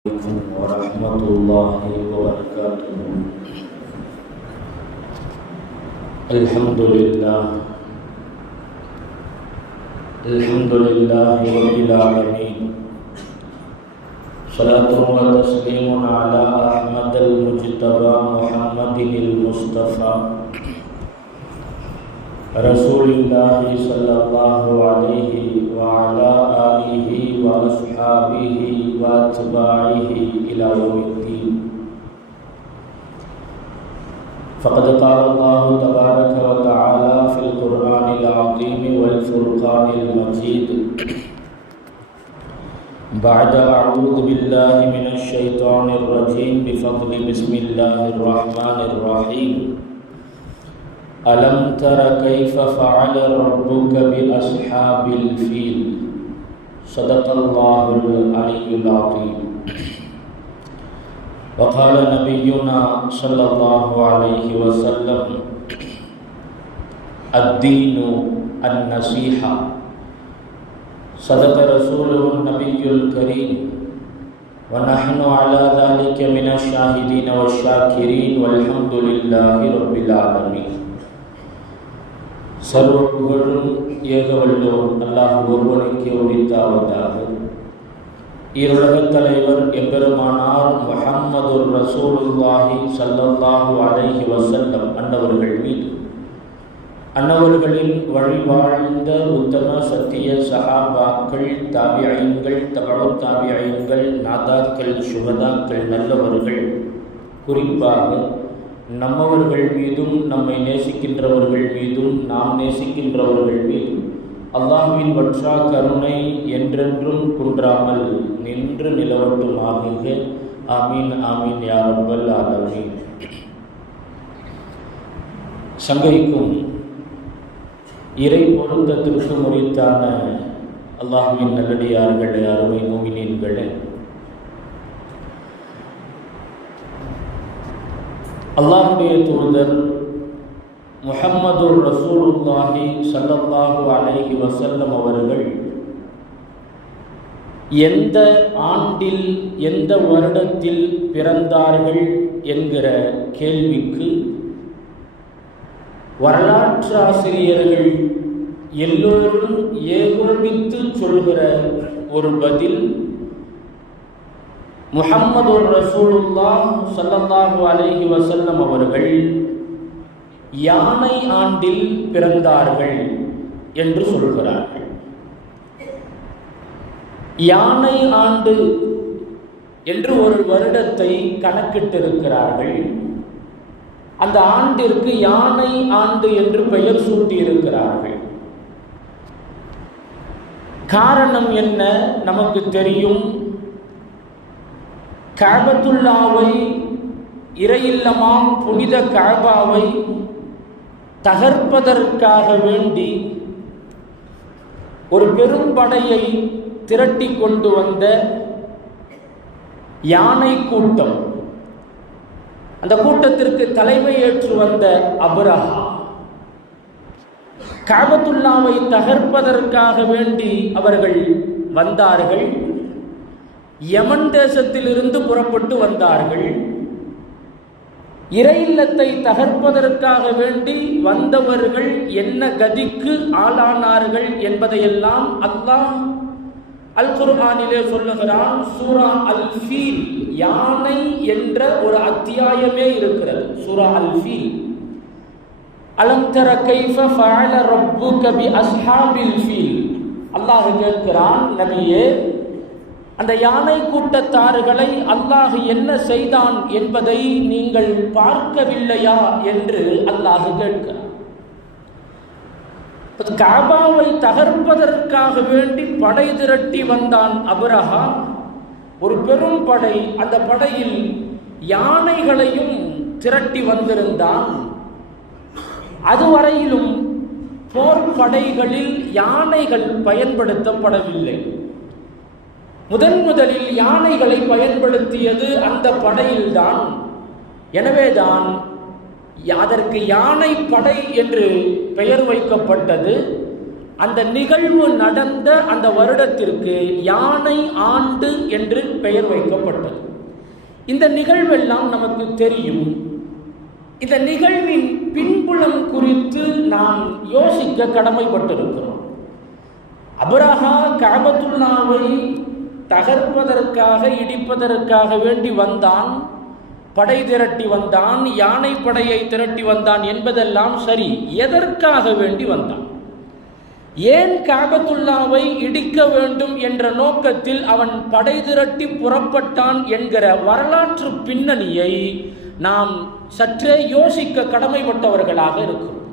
عليكم ورحمة الله وبركاته. الحمد لله رب العالمين. صلاة وتسليم على أحمد المجتبى محمد المصطفى رسول الله صلى الله عليه وعلى آله وأصحابه وأتباعه إلى يوم الدين. فقد قال الله تبارك وتعالى في القرآن العظيم والفرقان المجيد بعد أعوذ بالله من الشيطان الرجيم بفضل بسم الله الرحمن الرحيم. ألم تر كيف فعل ربك بأصحاب الفيل. صدق الله العلي العظيم. وقال نبينا صلى الله عليه وسلم الدين النصيحة. صدق رسوله النبي الكريم ونحن على ذلك من الشاهدين والشاكرين والحمد لله رب العالمين. சர்வ புகழும் ஏகவல்லோன் அல்லாஹ் ஒருவனுக்கே உரித்தாவதாக. ஈருலகத் தலைவர் எம்பெருமானார் முஹம்மதுர் ரசூலுல்லாஹி ஸல்லல்லாஹு அலைஹி வஸல்லம் அன்னவர்கள் மீது, அன்னவர்களின் வழிவாழ்ந்த உத்தம சத்திய சஹாபாக்கள், தாபியீன்கள், தபஉத் தாபியீன்கள், நாதாக்கள், சுஹதாக்கள், நல்லவர்கள், குறிப்பாக நம்மவர்கள் மீதும் நம்மை நேசிக்கின்றவர்கள் மீதும் நாம் நேசிக்கின்றவர்கள் மீதும் அல்லாஹ்வின் வற்றா கருணை என்றென்றும் குன்றாமல் நின்று நிலவட்டுமாக. ஆமீன் ஆமீன் யா ரப்பல் ஆலமீன். சங்கைக்கும் இறை பொருத்தத்திற்கு முறித்தான அல்லாஹ்வின் நல்லடியார்களே, அருமை முஃமினீன்களே, அல்லாஹ்வுடைய தூதர் முஹம்மதுர் ரசூலுல்லாஹி ஸல்லல்லாஹு அலைஹி வஸல்லம் அவர்கள் எந்த ஆண்டில் எந்த வருடத்தில் பிறந்தார்கள் என்கிற கேள்விக்கு வரலாற்று ஆசிரியர்கள் எல்லோரும் ஏகோபித்து சொல்கிற ஒரு பதில், முஹம்மதுர் ரசூலுல்லாஹ் ஸல்லல்லாஹு அலைஹி வஸல்லம் அவர்கள் யானை ஆண்டில் பிறந்தார்கள் என்று சொல்கிறார்கள். யானை ஆண்டு என்று ஒரு வருடத்தை கணக்கிட்டிருக்கிறார்கள். அந்த ஆண்டிற்கு யானை ஆண்டு என்று பெயர் சூட்டியிருக்கிறார்கள். காரணம் என்ன நமக்கு தெரியும். கஅபத்துல்லாவை, இறையில்லமாம் புனித கஅபாவை தகர்ப்பதற்காக வேண்டி ஒரு பெரும் படையை திரட்டி கொண்டு வந்த யானை கூட்டம், அந்த கூட்டத்திற்கு தலைமை ஏற்று வந்த அபரஹா, கஅபத்துல்லாவை தகர்ப்பதற்காக வேண்டி அவர்கள் வந்தார்கள். யமன் தேசத்திலிருந்து புறப்பட்டு வந்தார்கள். இறையில்லத்தை தகர்ப்பதற்காக வேண்டி வந்தவர்கள் என்ன கதிக்கு ஆளானார்கள் என்பதையெல்லாம் அல்லாஹ் அல் குர்ஆனிலே சொல்லுகிறான். சூரா அல் ஃபீல், யானை என்ற ஒரு அத்தியாயமே இருக்கிறது. சூரா அல் ஃபீல். அலம் தர கைஃப ஃபஅல ரப்புக பி அஸ்ஹாபில் ஃபீல். அல்லாஹ் கேட்கிறான், நபியே, அந்த யானை கூட்டத்தார்களை அல்லாஹ் என்ன செய்தான் என்பதை நீங்கள் பார்க்கவில்லையா என்று அல்லாஹ் கேட்கிறான். கஅபாவை தகர்ப்பதற்காக வேண்டி படை திரட்டி வந்தான் அபரஹா. ஒரு பெரும் படை. அந்த படையில் யானைகளையும் திரட்டி வந்திருந்தான். அதுவரையிலும் போர்படைகளில் யானைகள் பயன்படுத்தப்படவில்லை. முதலில் யானைகளை பயன்படுத்தியது அந்த படையில்தான். எனவேதான் அதற்கு யானை படை என்று பெயர் வைக்கப்பட்டது. அந்த நிகழ்வு நடந்த அந்த வருடத்திற்கு யானை ஆண்டு என்று பெயர் வைக்கப்பட்டது. இந்த நிகழ்வெல்லாம் நமக்கு தெரியும். இந்த நிகழ்வின் பின்புலம் குறித்து நாம் யோசிக்க கடமைப்பட்டிருக்கிறோம். அப்ரஹா கஅபத்துல்லாவை தகர்ப்பதற்காக, இடிப்பதற்காக வேண்டி வந்தான், படை திரட்டி வந்தான், யானை படையை திரட்டி வந்தான் என்பதெல்லாம் சரி. எதற்காக வேண்டி வந்தான்? ஏன் கஅபத்துல்லாவை இடிக்க வேண்டும் என்ற நோக்கத்தில் அவன் படை திரட்டி புறப்பட்டான் என்கிற வரலாற்று பின்னணியை நாம் சற்றே யோசிக்க கடமைப்பட்டவர்களாக இருக்கிறோம்.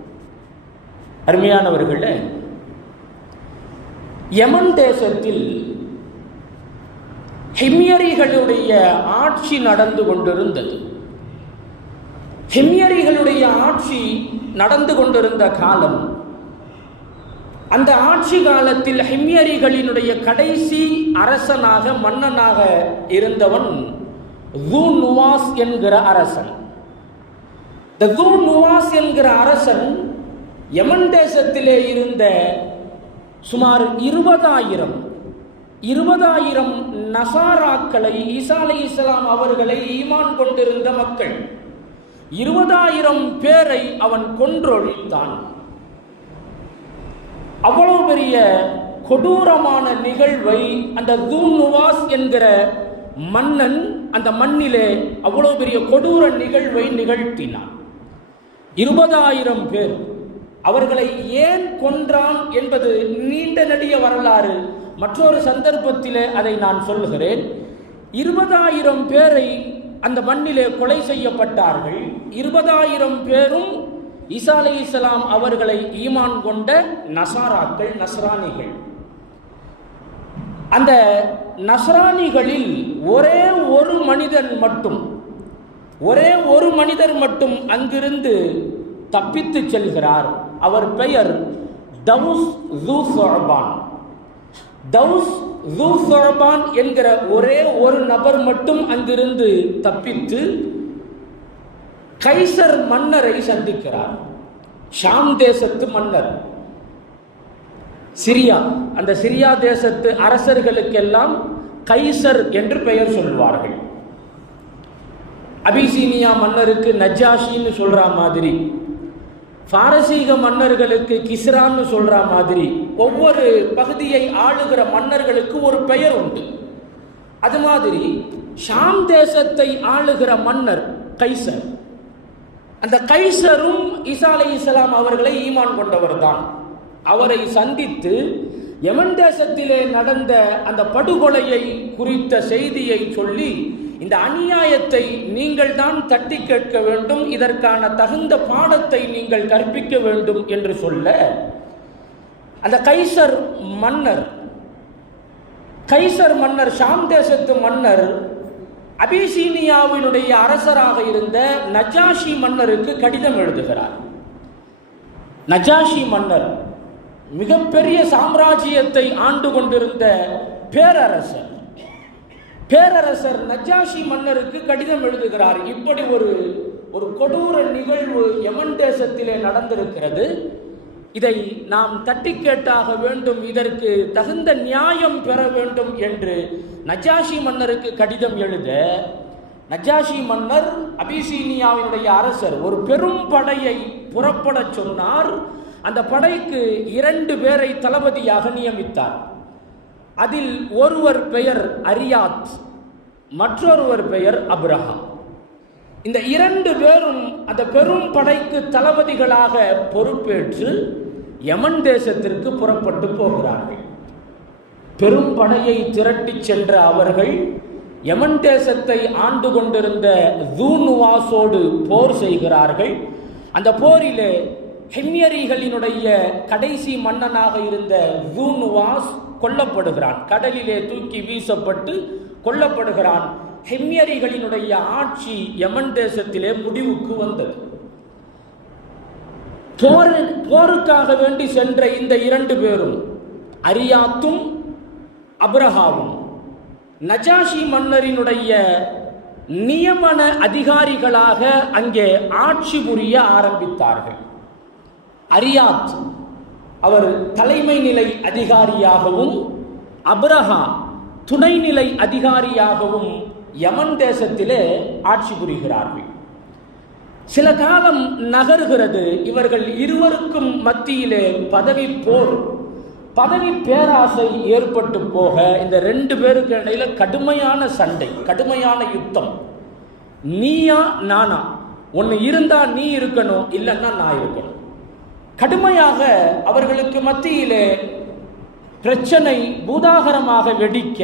அருமையானவர்களே, யமன் தேசத்தில் ஹிம்யரிகளுடைய ஆட்சி நடந்து கொண்டிருந்தது. ஹிம்யரிகளுடைய ஆட்சி நடந்து கொண்டிருந்த காலம், அந்த ஆட்சி காலத்தில் ஹிம்யரிகளினுடைய கடைசி அரசனாக, மன்னனாக இருந்தவன் து நுவாஸ் என்கிற அரசன். இந்த து நுவாஸ் என்கிற அரசன் யமன் தேசத்திலே இருந்த சுமார் 20,000 நசாராக்களை, ஈசா அலைஹிஸ்ஸலாம் அவர்களை ஈமான் கொண்டிருந்த மக்கள் 20,000 பேரை அவன் கொன்றொழித்தான். அவ்வளவு பெரிய கொடூரமான நிகழ்வை அந்த து நுவாஸ் என்கிற மன்னன் அந்த மண்ணிலே அவ்வளவு பெரிய கொடூர நிகழ்வை நிகழ்த்தினான். 20,000 பேர். அவர்களை ஏன் கொன்றான் என்பது நீண்ட நெடிய வரலாறு. மற்றொரு சந்தர்ப்பத்திலே அதை நான் சொல்லுகிறேன். 20,000 பேரை அந்த மண்ணிலே கொலை செய்யப்பட்டார்கள். 20,000 பேரும் ஈசா அலைஹிஸ்ஸலாம் அவர்களை ஈமான் கொண்ட நசாராக்கள், நஸ்ரானிகள். அந்த நஸ்ரானிகளில் ஒரே ஒரு மனிதர் மட்டும் அங்கிருந்து தப்பித்து செல்கிறார். அவர் பெயர் தவுஸ் து ஸுஅபான். தவுஸ் து ஸுஅபான் என்கிற ஒரே ஒரு நபர் மட்டும் அங்கிருந்து தப்பித்து கைசர் மன்னரை சந்திக்கிறார். ஷாம் தேசத்து மன்னர், சிரியா. அந்த சிரியா தேசத்து அரசர்களுக்கெல்லாம் கைசர் என்று பெயர் சொல்வார்கள். அபிசீனியா மன்னருக்கு நஜாஷின்னு சொல்ற மாதிரி, பாரசீக மன்னர்களுக்கு கிஸ்ரான்னு சொல்ற மாதிரி, ஒவ்வொரு பகுதியை ஆளுகிற மன்னர்களுக்கு ஒரு பெயர் உண்டு. அது மாதிரி ஷாம் தேசத்தை ஆளுகிற மன்னர் கைசர். அந்த கைசரும் ஈசா அலைஹிஸ்ஸலாம் அவர்களை ஈமான் கொண்டவர் தான். அவரை சந்தித்து யமன் தேசத்திலே நடந்த அந்த படுகொலையை குறித்த செய்தியை சொல்லி, இந்த அநியாயத்தை நீங்கள் தான் தட்டி கேட்க வேண்டும், இதற்கான தகுந்த பாடத்தை நீங்கள் கற்பிக்க வேண்டும் என்று சொல்ல, அந்த கைசர் மன்னர் ஷாம் தேசத்து மன்னர் அபிசீனியாவினுடைய அரசராக இருந்த நஜாஷி மன்னருக்கு கடிதம் எழுதுகிறார். நஜாஷி மன்னர் மிகப்பெரிய சாம்ராஜ்யத்தை ஆண்டு கொண்டிருந்த பேரரசர் நஜாஷி மன்னருக்கு கடிதம் எழுதுகிறார். இப்படி ஒரு கொடூர நிகழ்வு யமன் தேசத்திலே நடந்திருக்கிறது, இதை நாம் தட்டி கேட்டாக வேண்டும், இதற்கு தகுந்த நியாயம் பெற வேண்டும் என்று நஜாஷி மன்னருக்கு கடிதம் எழுத, நஜாஷி மன்னர் அபிசீனியாவினுடைய அரசர் ஒரு பெரும் படையை புறப்பட சொன்னார். அந்த படைக்கு 2 பேரை தளபதியாக நியமித்தார். அதில் ஒருவர் பெயர் அரியாத், மற்றொருவர் பெயர் அப்ரஹா. இந்த 2 பேரும் அந்த பெரும் படைக்கு தளபதிகளாக பொறுப்பேற்று யமன் தேசத்திற்கு புறப்பட்டு போகிறார்கள். பெரும் படையை திரட்டி சென்ற அவர்கள் யமன் தேசத்தை ஆண்டு கொண்டிருந்த து நுவாஸோடு போர் செய்கிறார்கள். அந்த போரிலே ஹிம்யரிகளினுடைய கடைசி மன்னனாக இருந்த து நுவாஸ் கொல்லப்படுகிறான். கடலிலே தூக்கி வீசப்பட்டு கொல்லப்படுகிறான். ஹிம்யரிகளினுடைய ஆட்சி யமன் தேசத்திலே முடிவுக்கு வந்தது. போருக்காக வேண்டி சென்ற இந்த 2 பேரும், அரியாத்தும் அப்ரஹாவும், நஜாஷி மன்னரினுடைய நியமன அதிகாரிகளாக அங்கே ஆட்சி புரிய ஆரம்பித்தார்கள். அரியாத் அவர் தலைமை நிலை அதிகாரியாகவும் அப்ரஹா துணைநிலை அதிகாரியாகவும் யமன் தேசத்திலே ஆட்சி புரிகிறார்கள். சில காலம் நகர்கிறது. இவர்கள் இருவருக்கும் மத்தியிலே பதவி பேராசை ஏற்பட்டு போக இந்த ரெண்டு பேருக்கு இடையில கடுமையான சண்டை, கடுமையான யுத்தம். நீயா நானா, ஒன்று இருந்தா நீ இருக்கணும், இல்லைன்னா நான் இருக்கணும். கடுமையாக அவர்களுக்கு மத்தியிலே பிரச்சனை பூதாகரமாக வெடிக்க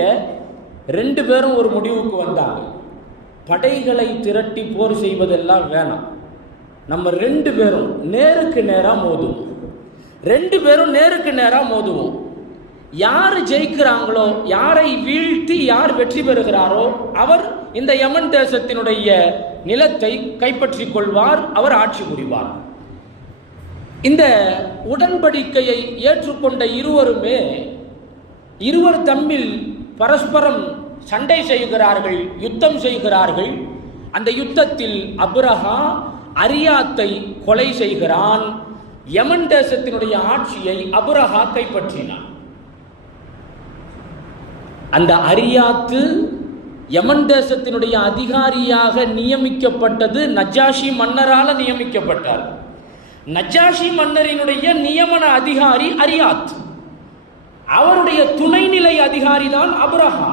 ரெண்டு பேரும் ஒரு முடிவுக்கு வந்தாங்க. படைகளை திரட்டி போர் செய்வதெல்லாம் வேணாம், நம்ம ரெண்டு பேரும் நேருக்கு நேராக மோதுவோம். யார் ஜெயிக்கிறாங்களோ, யாரை வீழ்த்தி யார் வெற்றி பெறுகிறாரோ அவர் இந்த யமன் தேசத்தினுடைய நிலத்தை கைப்பற்றிக் கொள்வார், அவர் ஆட்சி புரிவார். இந்த உடன்படிக்கையை ஏற்றுக்கொண்ட இருவர் தம்மில் பரஸ்பரம் சண்டை செய்கிறார்கள், யுத்தம் செய்கிறார்கள். அந்த யுத்தத்தில் அப்ரஹா அரியாத்தை கொலை செய்கிறான். யமன் தேசத்தினுடைய ஆட்சியை அப்ரஹா கைப்பற்றினான். அந்த அரியாத்து யமன் தேசத்தினுடைய அதிகாரியாக நியமிக்கப்பட்டது நஜ்ஜாஷி மன்னரால் நியமிக்கப்பட்டார். நஜ்ஜாஷி மன்னரினுடைய நியமன அதிகாரி அரியாத், அவருடைய துணைநிலை அதிகாரி தான் அப்ரஹா.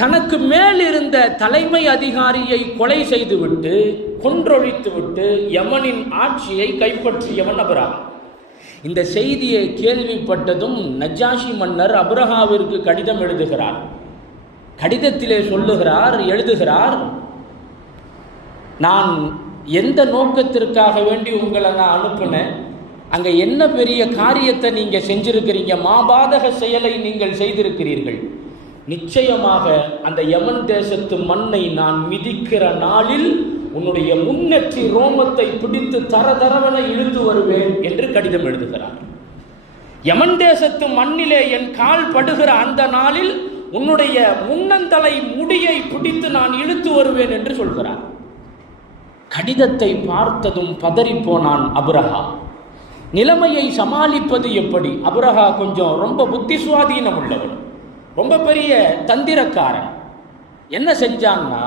தனக்கு மேல் இருந்த தலைமை அதிகாரியை கொலை செய்துவிட்டு கொன்றொழித்துவிட்டு யமனின் ஆட்சியை கைப்பற்றியவன் அப்ரஹா. இந்த செய்தியை கேள்விப்பட்டதும் நஜ்ஜாஷி மன்னர் அப்ரஹாவிற்கு கடிதம் எழுதுகிறார். கடிதத்திலே எழுதுகிறார், நான் எந்த நோக்கத்திற்காக வேண்டி உங்களை நான் அனுப்பினேன், அங்கே என்ன பெரிய காரியத்தை நீங்கள் செஞ்சிருக்கிறீங்க, மாபாதக செயலை நீங்கள் செய்திருக்கிறீர்கள். நிச்சயமாக அந்த யமன் தேசத்து மண்ணை நான் மிதிக்கிற நாளில் உன்னுடைய முன்னெற்றி ரோமத்தை பிடித்து தரதரவென இழுத்து வருவேன் என்று கடிதம் எழுதுகிறார். யமன் தேசத்து மண்ணிலே என் கால் படுகிற அந்த நாளில் உன்னுடைய முன்னந்தலை முடியை பிடித்து நான் இழுத்து வருவேன் என்று சொல்கிறார். கடிதத்தை பார்த்ததும் பதறிப்போனான் அப்ரஹா. நிலைமையை சமாளிப்பது எப்படி? அப்ரஹா கொஞ்சம் ரொம்ப புத்தி சுவாதீனம் உள்ளவர், ரொம்ப பெரிய தந்திரக்காரன். என்ன செஞ்சான்னா,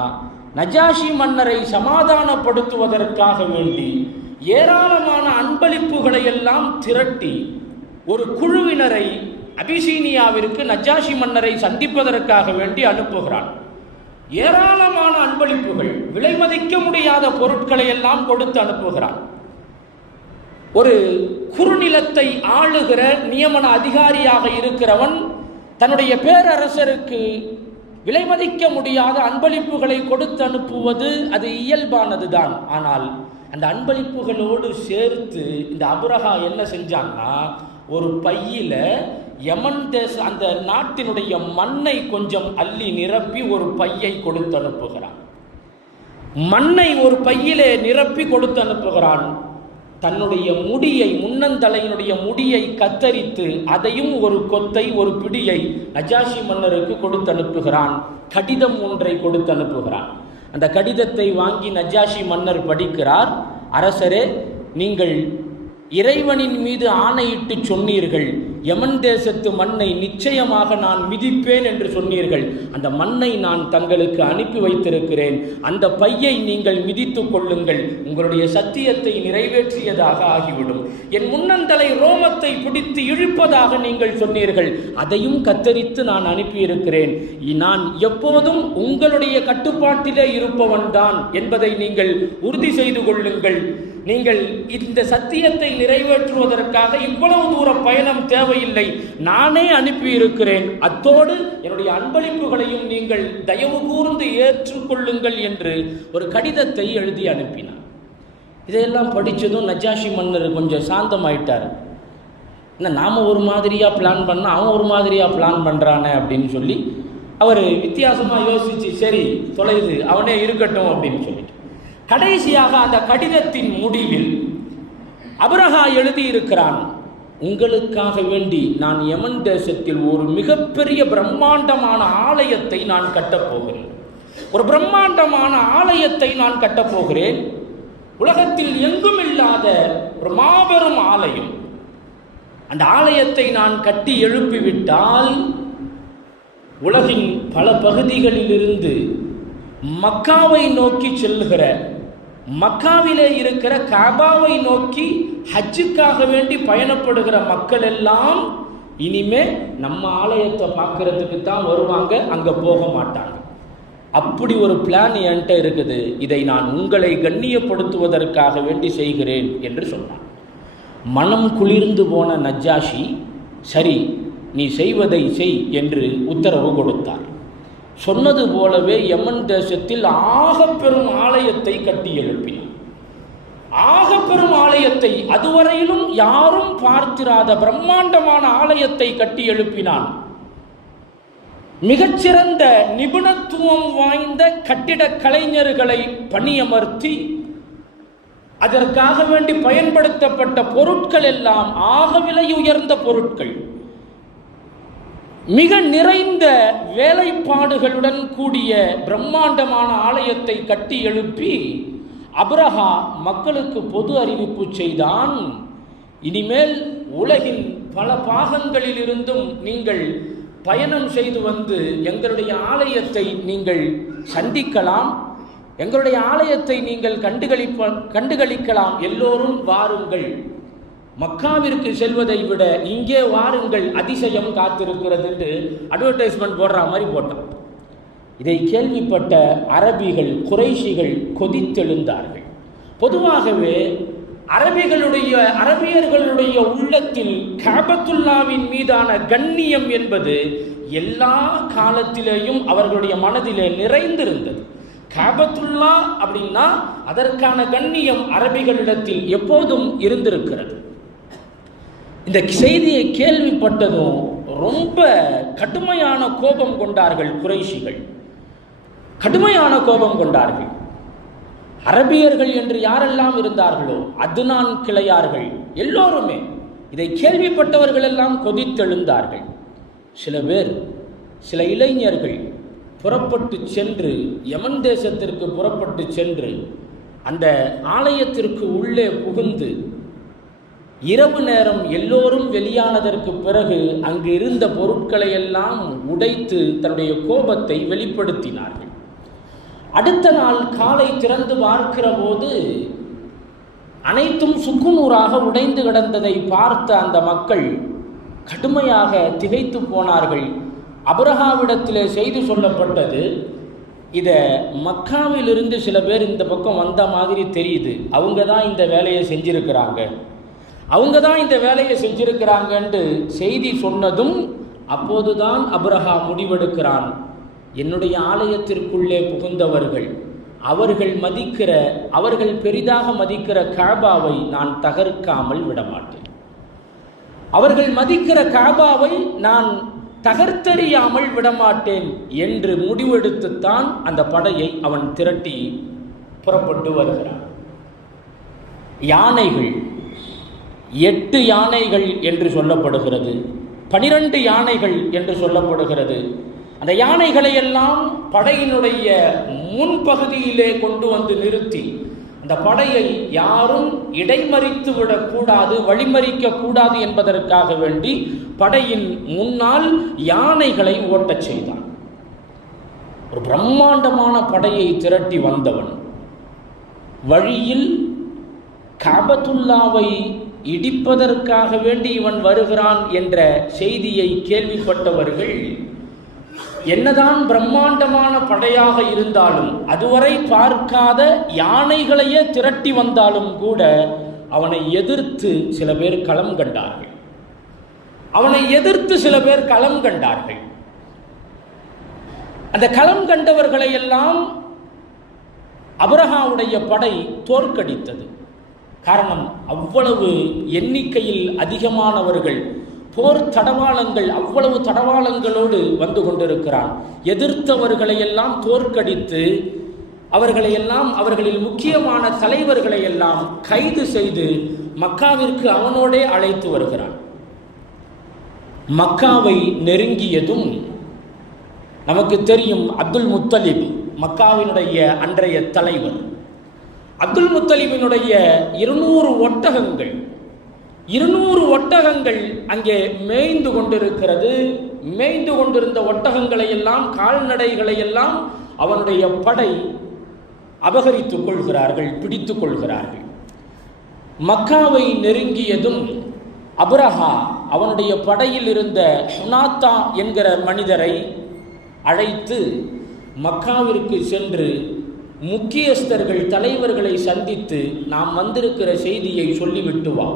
நஜ்ஜாஷி மன்னரை சமாதானப்படுத்துவதற்காக வேண்டி ஏராளமான அன்பளிப்புகளை எல்லாம் திரட்டி ஒரு குழுவினரை அபிசீனியாவிற்கு நஜ்ஜாஷி மன்னரை சந்திப்பதற்காக வேண்டி அனுப்புகிறான். ஏராளமான அன்பளிப்புகள், விலை மதிக்க முடியாத பொருட்களை எல்லாம் கொடுத்து அனுப்புகிறான். ஒரு குறுநிலத்தை ஆளுகிற நியமன அதிகாரியாக இருக்கிறவன் தன்னுடைய பேரரசருக்கு விலை மதிக்க முடியாத அன்பளிப்புகளை கொடுத்து அனுப்புவது அது இயல்பானதுதான். ஆனால் அந்த அன்பளிப்புகளோடு சேர்த்து இந்த அப்ரஹா என்ன செஞ்சான்னா, ஒரு பையில யமன் தேச அந்த நாட்டினுடைய மண்ணை கொஞ்சம் அள்ளி நிரப்பி ஒரு பையை கொடுத்து அனுப்புகிறான். மண்ணை ஒரு பையிலே நிரப்பி கொடுத்து அனுப்புகிறான். தன்னுடைய முடியை, முன்னந்தலையினுடைய முடியை கத்தரித்து அதையும் ஒரு கொத்தை, ஒரு பிடியை நஜ்ஜாஷி மன்னருக்கு கொடுத்து அனுப்புகிறான். கடிதம் ஒன்றை கொடுத்து அனுப்புகிறான். அந்த கடிதத்தை வாங்கி நஜ்ஜாஷி மன்னர் படிக்கிறார். அரசரே, நீங்கள் இறைவனின் மீது ஆணையிட்டு சொன்னீர்கள், யமன் தேசத்து மண்ணை நிச்சயமாக நான் மிதிப்பேன் என்று சொன்னீர்கள். அந்த மண்ணை நான் தங்களுக்கு அனுப்பி வைத்திருக்கிறேன். அந்த பையை நீங்கள் மிதித்து கொள்ளுங்கள். உங்களுடைய சத்தியத்தை நிறைவேற்றியதாக ஆகிவிடும். என் முன்னந்தலை ரோமத்தை பிடித்து இழுப்பதாக நீங்கள் சொன்னீர்கள். அதையும் கத்தரித்து நான் அனுப்பியிருக்கிறேன். நான் எப்போதும் உங்களுடைய கட்டுப்பாட்டிலே இருப்பவன் தான் என்பதை நீங்கள் உறுதி செய்து கொள்ளுங்கள். நீங்கள் இந்த சத்தியத்தை நிறைவேற்றுவதற்காக இவ்வளவு தூர பயணம் தேவையில்லை, நானே அனுப்பியிருக்கிறேன். அத்தோடு என்னுடைய அன்பளிப்புகளையும் நீங்கள் தயவு கூர்ந்து ஏற்றுக்கொள்ளுங்கள் என்று ஒரு கடிதத்தை எழுதி அனுப்பினார். இதையெல்லாம் படித்ததும் நஜ்ஜாஷி மன்னர் கொஞ்சம் சாந்தமாயிட்டார். என்ன, நாம் ஒரு மாதிரியாக பிளான் பண்ணால் அவன் ஒரு மாதிரியாக பிளான் பண்ணுறானே அப்படின்னு சொல்லி அவர் வித்தியாசமாக யோசித்து, சரி தொலைது, அவனே இருக்கட்டும் அப்படின்னு சொல்லிட்டு கடைசியாக அந்த கடிதத்தின் முடிவில் அப்ரஹா எழுதியிருக்கிறான், உங்களுக்காக வேண்டி நான் யமன் தேசத்தில் ஒரு மிகப்பெரிய பிரம்மாண்டமான ஆலயத்தை நான் கட்டப்போகிறேன். ஒரு பிரம்மாண்டமான ஆலயத்தை நான் கட்டப்போகிறேன். உலகத்தில் எங்கும் இல்லாத ஒரு மாபெரும் ஆலயம். அந்த ஆலயத்தை நான் கட்டி எழுப்பிவிட்டால் உலகின் பல பகுதிகளிலிருந்து மக்காவை நோக்கி செல்லுகிற, மக்காவிலே இருக்கிற காபாவை நோக்கி ஹஜ்ஜுக்காக வேண்டி பயணப்படுகிற மக்கள் எல்லாம் இனிமே நம்ம ஆலயத்தை பார்க்கறதுக்கு தான் வருவாங்க, அங்கே போக மாட்டாங்க. அப்படி ஒரு பிளான் என்கிட்ட இருக்குது, இதை நான் உங்களை கண்ணியப்படுத்துவதற்காக வேண்டி செய்கிறேன் என்று சொன்னான். மனம் குளிர்ந்து போன நஜ்ஜாஷி, சரி நீ செய்வதை செய் என்று உத்தரவு கொடுத்தார். சொன்னது போலவே யமன் தேசத்தில் ஆகப்பெரும் ஆலயத்தை கட்டி எழுப்பினார். ஆகப்பெரும் ஆலயத்தை, அதுவரையிலும் யாரும் பார்த்திராத பிரம்மாண்டமான ஆலயத்தை கட்டி எழுப்பினான். மிகச்சிறந்த நிபுணத்துவம் வாய்ந்த கட்டிட கலைஞர்களை பணியமர்த்தி அதற்காக வேண்டி பயன்படுத்தப்பட்ட பொருட்கள் எல்லாம் ஆக விலை உயர்ந்த பொருட்கள், மிக நிறைந்த வேலைப்பாடுகளுடன் கூடிய பிரம்மாண்டமான ஆலயத்தை கட்டி எழுப்பி அப்ரஹா மக்களுக்கு பொது அறிவிப்பு செய்தான். இனிமேல் உலகின் பல பாகங்களில் இருந்தும் நீங்கள் பயணம் செய்து வந்து எங்களுடைய ஆலயத்தை நீங்கள் சந்திக்கலாம், எங்களுடைய ஆலயத்தை நீங்கள் கண்டுகளிக்கலாம், எல்லோரும் வாருங்கள், மக்காவிற்கு செல்வதை விட இங்கே வாருங்கள், அதிசயம் காத்திருக்கிறது என்று அட்வர்டைஸ்மெண்ட் போடுற மாதிரி போட்டான். இதை கேள்விப்பட்ட அரபிகள், குறைஷிகள் கொதித்தெழுந்தார்கள். பொதுவாகவே அரபியர்களுடைய உள்ளத்தில் காபத்துல்லாவின் மீதான கண்ணியம் என்பது எல்லா காலத்திலேயும் அவர்களுடைய மனதிலே நிறைந்திருந்தது. காபத்துல்லா அப்படின்னா அதற்கான கண்ணியம் அரபிகளிடத்தில் எப்போதும் இருந்திருக்கிறது. இந்த செய்தியை கேள்விப்பட்டதும் ரொம்ப கடுமையான கோபம் கொண்டார்கள் குறைஷிகள், கடுமையான கோபம் கொண்டார்கள். அரபியர்கள் என்று யாரெல்லாம் இருந்தார்களோ, அதுனான் கிளையார்கள் எல்லோருமே, இதை கேள்விப்பட்டவர்கள் எல்லாம் கொதித்தெழுந்தார்கள். சில பேர், சில இளைஞர்கள் புறப்பட்டு சென்று, யமன் தேசத்திற்கு புறப்பட்டு சென்று அந்த ஆலயத்திற்கு உள்ளே புகுந்து இரவு நேரம் எல்லோரும் வெளியானதற்கு பிறகு அங்கு இருந்த பொருட்களை எல்லாம் உடைத்து தன்னுடைய கோபத்தை வெளிப்படுத்தினார்கள். அடுத்த நாள் காலை திறந்து பார்க்கிற போது அனைத்தும் சுக்குநூறாக உடைந்து கிடந்ததை பார்த்த அந்த மக்கள் கடுமையாக திகைத்து போனார்கள். அப்ரஹாவிடத்திலே செய்தி சொல்லப்பட்டது, இதை மக்காவிலிருந்து சில பேர் இந்த பக்கம் வந்த மாதிரி தெரியுது, அவங்க தான் இந்த வேலையை செஞ்சிருக்கிறாங்க, அவங்க தான் இந்த வேலையை செஞ்சிருக்கிறாங்கன்று செய்தி சொன்னதும் அப்போதுதான் அப்ரஹா முடிவெடுக்கிறான், என்னுடைய ஆலயத்திற்குள்ளே புகுந்தவர்கள், அவர்கள் பெரிதாக மதிக்கிற காபாவை நான் தகர்க்காமல் விடமாட்டேன், அவர்கள் மதிக்கிற காபாவை நான் தகர்த்தெறியாமல் விடமாட்டேன் என்று முடிவெடுத்துத்தான் அந்த படையை அவன் திரட்டி புறப்பட்டு வருகிறான். யானைகள் 8 யானைகள் என்று சொல்லப்படுகிறது, 12 யானைகள் என்று சொல்லப்படுகிறது. அந்த யானைகளை எல்லாம் படையினுடைய முன்பகுதியிலே கொண்டு வந்து நிறுத்தி அந்த படையை யாரும் இடைமறித்து விடக்கூடாது, வழிமறிக்க கூடாது என்பதற்காக வேண்டி படையின் முன்னால் யானைகளை ஓட்டச் செய்தான். ஒரு பிரம்மாண்டமான படையை திரட்டி வந்தவன் வழியில் காபத்துல்லாவை இடிப்பதற்காக வேண்டி இவன் வருகிறான் என்ற செய்தியை கேள்விப்பட்டவர்கள் என்னதான் பிரம்மாண்டமான படையாக இருந்தாலும், அதுவரை பார்க்காத யானைகளையே திரட்டி வந்தாலும் கூட அவனை எதிர்த்து சில பேர் களம் கண்டார்கள். அந்த களம் கண்டவர்களை எல்லாம் அப்ரஹாவுடைய படை தோற்கடித்தது. காரணம், அவ்வளவு எண்ணிக்கையில் அதிகமானவர்கள், போர் தடவாளங்கள், அவ்வளவு தடவாளங்களோடு வந்து கொண்டிருக்கிறான். எதிர்த்தவர்களை எல்லாம் தோற்கடித்து அவர்களில் முக்கியமான தலைவர்களை எல்லாம் கைது செய்து மக்காவிற்கு அவனோடே அழைத்து வருகிறான். மக்காவை நெருங்கியதும் நமக்கு தெரியும், அப்துல் முத்தலிப் மக்காவினுடைய அன்றைய தலைவர். அப்துல் முத்தலிபினுடைய 200 ஒட்டகங்கள், 200 ஒட்டகங்கள் அங்கே மேய்ந்து கொண்டிருக்கிறது. மேய்ந்து கொண்டிருந்த ஒட்டகங்களை எல்லாம், கால்நடைகளை எல்லாம் அவனுடைய படை அபகரித்துக் கொள்கிறார்கள், பிடித்துக் கொள்கிறார்கள். மக்காவை நெருங்கியதும் அப்ரஹா அவனுடைய படையில் இருந்த ஹுனாத்தா என்கிற மனிதரை அழைத்து மக்காவிற்கு சென்று முக்கியஸ்தர்கள், தலைவர்களை சந்தித்து நாம் வந்திருக்கிற செய்தியை சொல்லிவிட்டு வா.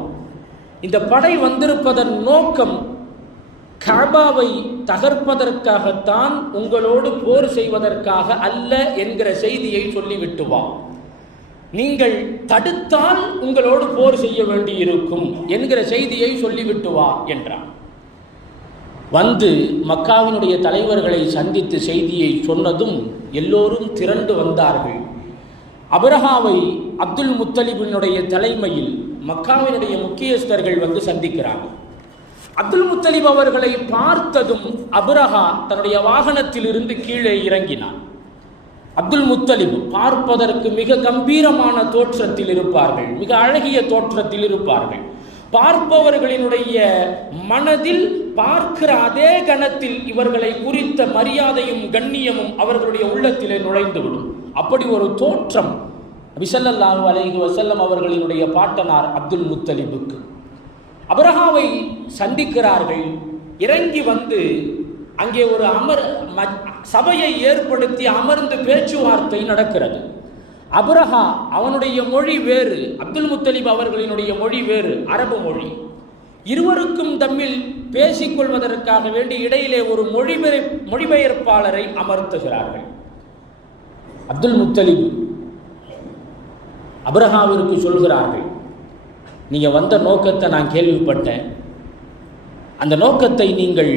இந்த படை வந்திருப்பதன் நோக்கம் கஅபாவை தகர்ப்பதற்காகத்தான், உங்களோடு போர் செய்வதற்காக அல்ல என்கிற செய்தியை சொல்லிவிட்டு வா. நீங்கள் தடுத்தால் உங்களோடு போர் செய்ய வேண்டியிருக்கும் என்கிற செய்தியை சொல்லிவிட்டு வா என்றான். வந்து மக்காவினுடைய தலைவர்களை சந்தித்து செய்தியை சொன்னதும் எல்லோரும் திரண்டு வந்தார்கள். அப்ரஹாவை அப்துல் முத்தலிபினுடைய தலைமையில் மக்காவினுடைய முக்கியஸ்தர்கள் வந்து சந்திக்கிறார்கள். அப்துல் முத்தலிப் அவர்களை பார்த்ததும் அப்ரஹா தன்னுடைய வாகனத்தில் இருந்து கீழே இறங்கினான். அப்துல் முத்தலிப் பார்ப்பதற்கு மிக கம்பீரமான தோற்றத்தில் இருப்பார்கள், மிக அழகிய தோற்றத்தில் இருப்பார்கள். பார்ப்பவர்களினுடைய மனதில் பார்க்கிற அதே கணத்தில் இவர்களை குறித்த மரியாதையும் கண்ணியமும் அவர்களுடைய உள்ளத்திலே நுழைந்துவிடும். அப்படி ஒரு தோற்றம் நபி ஸல்லல்லாஹு அலைஹி வஸல்லம் அவர்களினுடைய பாட்டனார் அப்துல் முத்தலிபுக்கு. அப்ரஹாவை சந்திக்கிறார்கள். இறங்கி வந்து அங்கே ஒரு சபையை ஏற்படுத்தி அமர்ந்து பேச்சுவார்த்தை நடக்கிறது. அப்ரஹா அவனுடைய மொழி வேறு, அப்துல் முத்தலிப் அவர்களினுடைய மொழி வேறு, அரபு மொழி. இருவருக்கும் தம்மில் பேசிக்கொள்வதற்காக வேண்டி இடையிலே ஒரு மொழிபெயர்ப்பாளரை அமர்த்துகிறார்கள். அப்துல் முத்தலிப் அப்ரஹாவிற்கு சொல்கிறார்கள், நீங்க வந்த நோக்கத்தை நான் கேள்விப்பட்டேன், அந்த நோக்கத்தை நீங்கள்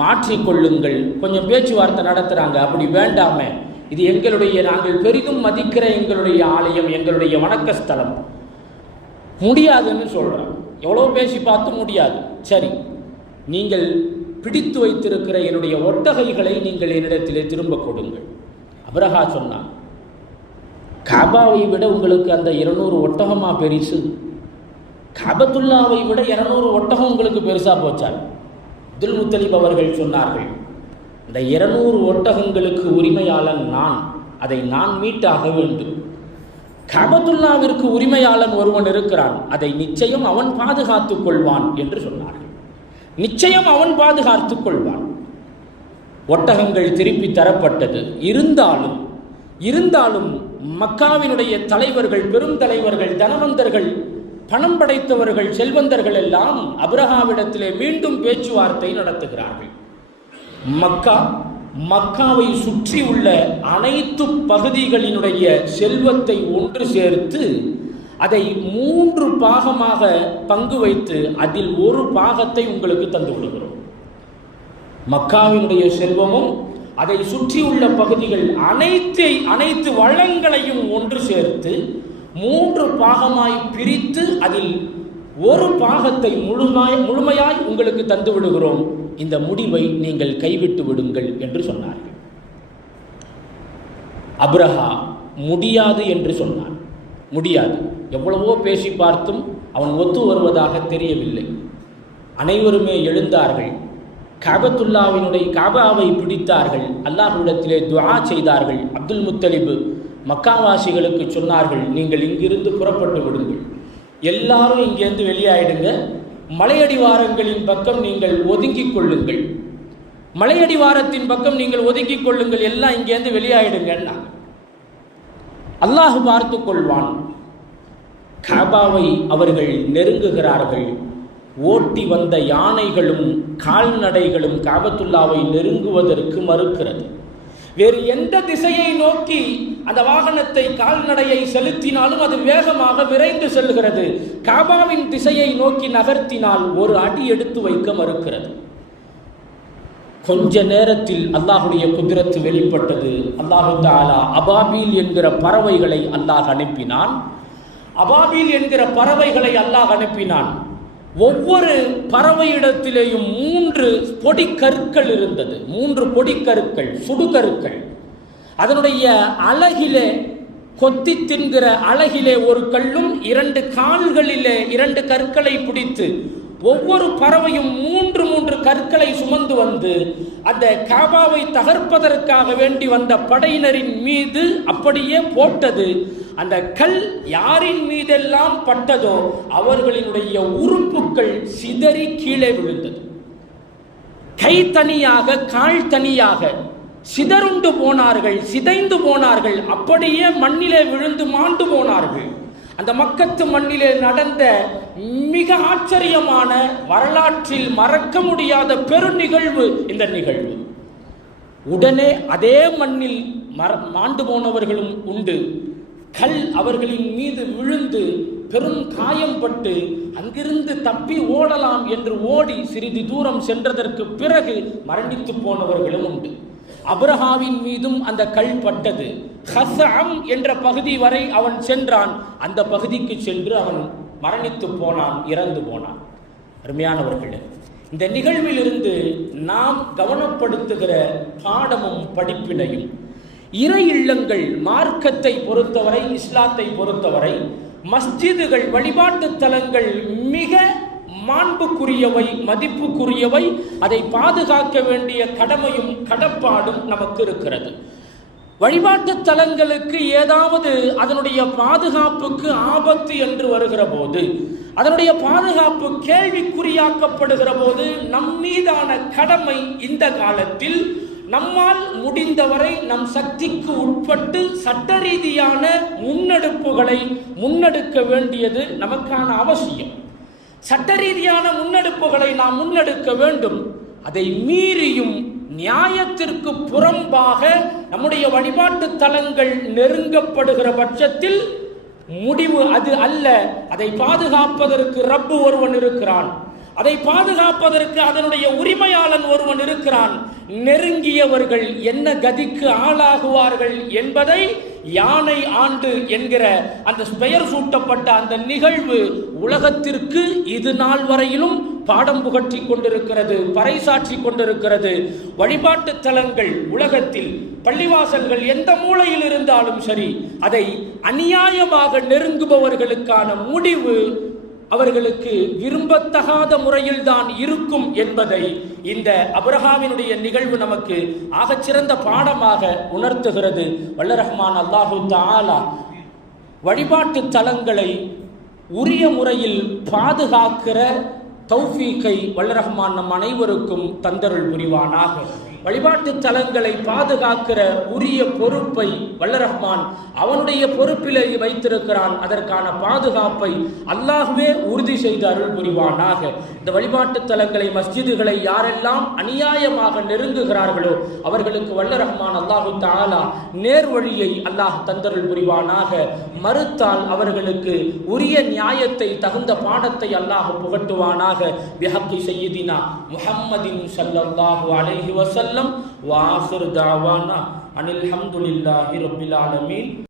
மாற்றிக்கொள்ளுங்கள். கொஞ்சம் பேச்சுவார்த்தை நடத்துகிறாங்க, அப்படி வேண்டாமே, இது எங்களுடைய, நாங்கள் பெரிதும் மதிக்கிற எங்களுடைய ஆலயம், எங்களுடைய வணக்க ஸ்தலம், முடியாதுன்னு சொல்கிறாங்க. எவ்வளோ பேசி பார்த்து முடியாது. சரி, நீங்கள் பிடித்து வைத்திருக்கிற என்னுடைய ஒட்டகைகளை நீங்கள் என்னிடத்திலே திரும்ப கொடுங்கள். அப்ரஹா சொன்னான், கஅபாவை விட உங்களுக்கு அந்த 200 ஒட்டகமா பெரிசு? கஅபத்துல்லாவை விட 200 ஒட்டகம் உங்களுக்கு பெருசா போச்சால்? அப்துல் முத்தலிப் அவர்கள் சொன்னார்கள், இந்த 200 ஒட்டகங்களுக்கு உரிமையாளன் நான், அதை நான் மீட்டாக வேண்டும். கஅபத்துல்லாவிற்கு உரிமையாளன் ஒருவன் இருக்கிறான், அதை நிச்சயம் அவன் பாதுகாத்துக் கொள்வான் என்று சொன்னார்கள். நிச்சயம் அவன் பாதுகாத்துக் கொள்வான். ஒட்டகங்கள் திருப்பி தரப்பட்டது. இருந்தாலும் மக்காவினுடைய தலைவர்கள், பெரும் தலைவர்கள், தனவந்தர்கள், பணம் படைத்தவர்கள், செல்வந்தர்கள் எல்லாம் அப்ரஹாவிடத்திலே மீண்டும் பேச்சுவார்த்தை நடத்துகிறார்கள். மக்காவை சுற்றி உள்ள அனைத்து பகுதிகளினுடைய செல்வத்தை ஒன்று சேர்த்து அதை 3 பாகமாக பங்கு வைத்து அதில் ஒரு பாகத்தை உங்களுக்கு தந்து விடுகிறோம். மக்காவினுடைய செல்வமும் அதை சுற்றியுள்ள பகுதிகள் அனைத்து வளங்களையும் ஒன்று சேர்த்து 3 பாகமாய் பிரித்து அதில் ஒரு பாகத்தை முழுமையாய் உங்களுக்கு தந்து விடுகிறோம். இந்த முடிவை நீங்கள் கைவிட்டு விடுங்கள் என்று சொன்னார்கள். அப்ரஹா முடியாது என்று சொன்னான். முடியாது, எவ்வளவோ பேசி பார்த்தும் அவன் ஒத்து வருவதாக தெரியவில்லை. அனைவருமே எழுந்தார்கள். கஅபாவை பிடித்தார்கள். அல்லாஹ்விடத்திலே துஆ செய்தார்கள். அப்துல் முத்தலிப் மக்காவாசிகளுக்கு சொன்னார்கள், நீங்கள் இங்கிருந்து புறப்பட்டு விடுங்கள், எல்லாரும் இங்கிருந்து வெளியாயிடுங்க, மலையடிவாரங்களின் பக்கம் நீங்கள் ஒதுங்கிக் கொள்ளுங்கள், மலையடிவாரத்தின் பக்கம் நீங்கள் ஒதுங்கிக் கொள்ளுங்கள், எல்லாம் இங்கிருந்து வெளியாயிடுங்கன்னா அல்லாஹ் பார்த்து கொள்வான். கஅபாவை அவர்கள் நெருங்குகிறார்கள். ஓட்டி வந்த யானைகளும் கால்நடைகளும் கஅபத்துல்லாவை நெருங்குவதற்கு மறுக்கிறது. வேறு எந்த திசையை நோக்கி அந்த வாகனத்தை, கால்நடையை செலுத்தினாலும் அது வேகமாக விரைந்து செல்கிறது. கஅபாவின் திசையை நோக்கி நகர்த்தினால் ஒரு அடி எடுத்து வைக்க மறுக்கிறது. கொஞ்ச நேரத்தில் அல்லாஹுடைய குத்ரத் வெளிப்பட்டது. அல்லாஹு தஆலா அபாபீல் என்கிற பறவைகளை அல்லாஹ் அனுப்பினான். அபாபீல் என்கிற பறவைகளை அல்லாஹ் அனுப்பினான். ஒவ்வொரு பறவையிடத்திலேயும் 3 பொடிக்கற்கள் இருந்தது. 3 பொடிக்கற்கள், சுடுகற்கள். அதனுடைய அலகிலே கொத்தி தின்கிற அழகிலே ஒரு கல்லும் 2 கால்களிலே 2 கற்களை பிடித்து ஒவ்வொரு பறவையும் 3 கற்களை சுமந்து வந்து அந்த காபாவை தகர்ப்பதற்காக வேண்டி வந்த படையினரின் மீது அப்படியே போட்டது. அந்த கல் யாரின் மீதெல்லாம் பட்டதோ அவர்களினுடைய உறுப்புகள் சிதறி கீழே விழுந்தது. கை தனியாக, கால் தனியாக சிதறுண்டு போனார்கள், சிதைந்து போனார்கள், அப்படியே மண்ணிலே விழுந்து மாண்டு போனார்கள். அந்த மக்கத்து மண்ணிலே நடந்த மிக ஆச்சரியமான, வரலாற்றில் மறக்க முடியாத பெரு நிகழ்வு இந்த நிகழ்வு. உடனே அதே மண்ணில் மாண்டு போனவர்களும் உண்டு. கல் அவர்களின் மீது விழுந்து பெரும் காயம்பட்டு அங்கிருந்து தப்பி ஓடலாம் என்று ஓடி சிறிது தூரம் சென்றதற்கு பிறகு மரணித்து போனவர்களும் உண்டு. அப்ரஹாவின் மீதும் அந்த கல் பட்டது. ஹஸம் என்ற பகுதி வரை அவன் சென்றான். அந்த பகுதிக்கு சென்று அவன் மரணித்து போனான், இறந்து போனான். அருமையானவர்களே, இந்த நிகழ்விலிருந்து நாம் கவனப்படுத்துகிற பாடமும் படிப்பினையும், இறை இல்லங்கள் மார்க்கத்தை பொறுத்தவரை, இஸ்லாத்தை பொறுத்தவரை மஸ்ஜிதுகள், வழிபாட்டு தலங்கள் மிக மாண்புக்குரியவை, மதிப்புக்குரியவை. அதை பாதுகாக்க வேண்டிய கடமையும் கடப்பாடும் நமக்கு இருக்கிறது. வழிபாட்டு தலங்களுக்கு ஏதாவது அதனுடைய பாதுகாப்புக்கு ஆபத்து என்று வருகிற போது, அதனுடைய பாதுகாப்பு கேள்விக்குறியாக்கப்படுகிற போது நம் மீதான கடமை இந்த காலத்தில் நம்மால் முடிந்தவரை நம் சக்திக்கு உட்பட்டு சட்ட ரீதியான முன்னெடுப்புகளை முன்னெடுக்க வேண்டியது நமக்கான அவசியம். சட்ட ரீதியான முன்னெடுப்புகளை நாம் முன்னெடுக்க வேண்டும். அதை மீறியும் நியாயத்திற்கு புறம்பாக நம்முடைய வழிபாட்டு தலங்கள் நெருங்கப்படுகிற பட்சத்தில் முடிவு அது அல்ல. அதை பாதுகாப்பதற்கு ரப்பு ஒருவன் இருக்கிறான், அதை பாதுகாப்பதற்கு அதனுடைய உரிமையாளன் ஒருவன் இருக்கிறான். நெருங்கியவர்கள் என்ன கதிக்கு ஆளாகுவார்கள் என்பதை யானை ஆண்டு என்கிற அந்த பெயர் சூட்டப்பட்ட அந்த நிகழ்வு உலகத்திற்கு இது நாள் வரையிலும் பாடம் புகட்டி கொண்டிருக்கிறது, பறைசாற்றி கொண்டிருக்கிறது. வழிபாட்டு தலங்கள் உலகத்தில், பள்ளிவாசல்கள் எந்த மூலையில் இருந்தாலும் சரி, அதை அநியாயமாக நெருங்குபவர்களுக்கான முடிவு அவர்களுக்கு விரும்பத்தகாத முறையில் தான் இருக்கும் என்பதை இந்த அப்ரஹாமினுடைய நிகழ்வு நமக்கு ஆகச்சிறந்த பாடமாக உணர்த்துகிறது. வல்ல ரஹ்மான் அல்லாஹு தஆலா வழிபாட்டு தலங்களை உரிய முறையில் பாதுகாக்கிற தௌஃபீக்கை வல்ல ரஹ்மான் நம் அனைவருக்கும் தந்தருள் புரிவானாக. வழிபாட்டு தலங்களை பாதுகாக்கிற உரிய பொறுப்பை வல்ல ரஹ்மான் அவனுடைய பொறுப்பிலே வைத்திருக்கிறான். அதற்கான பாதுகாப்பை அல்லாஹ்வே உறுதி செய்து அருள் புரிவானாக. இந்த வழிபாட்டு தலங்களை, மஸ்ஜிதுகளை யாரெல்லாம் அநியாயமாக நெருங்குகிறார்களோ அவர்களுக்கு வல்ல ரஹ்மான் அல்லாஹு தஆலா நேர்வழியை அல்லாஹ் தந்தருள் புரிவானாக. மறுத்தால் அவர்களுக்கு உரிய நியாயத்தை, தகுந்த பாடத்தை அல்லாஹ் புகட்டுவானாக. பிஹக்கி சய்யிதினா முஹம்மதின் ஸல்லல்லாஹு அலைஹி வஸல்லம். وآخر دعوانا أن الحمد لله رب العالمين.